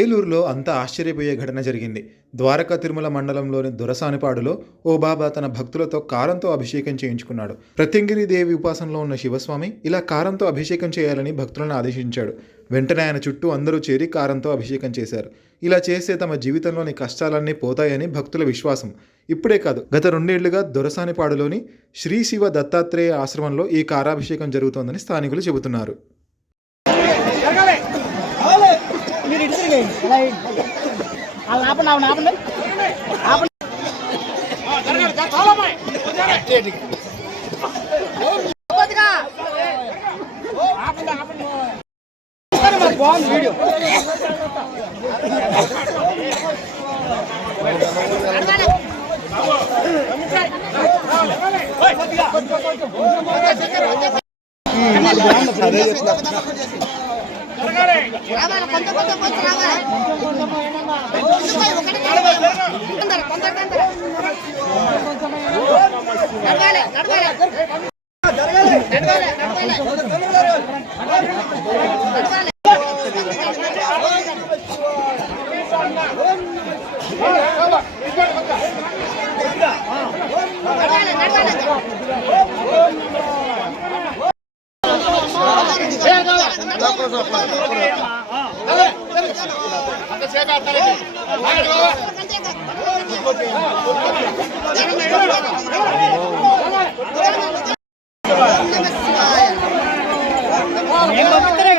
ఏలూరులో అంతా ఆశ్చర్యపోయే ఘటన జరిగింది. ద్వారకా తిరుమల మండలంలోని దొరసానిపాడులో ఓ బాబా తన భక్తులతో కారంతో అభిషేకం చేయించుకున్నాడు. ప్రత్యంగిరి దేవి ఉపాసనలో ఉన్న శివస్వామి ఇలా కారంతో అభిషేకం చేయాలని భక్తులను ఆదేశించాడు. వెంటనే ఆయన చుట్టూ అందరూ చేరి కారంతో అభిషేకం చేశారు. ఇలా చేస్తే తమ జీవితంలోని కష్టాలన్నీ పోతాయని భక్తుల విశ్వాసం. ఇప్పుడే కాదు, గత 2 ఏళ్లుగా దొరసానిపాడులోని శ్రీ శివ దత్తాత్రేయ ఆశ్రమంలో ఈ కారాభిషేకం జరుగుతోందని స్థానికులు చెబుతున్నారు. మీరు ఇటు తిరిగేయండి అలా ఆపండి ఆపండి ఆపండి ఆపండి బాగుంది వీడియో.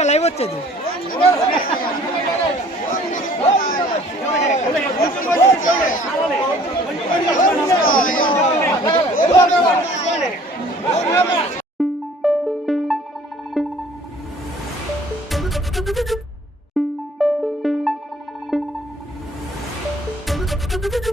లైవ్ వచ్చేది Thank you.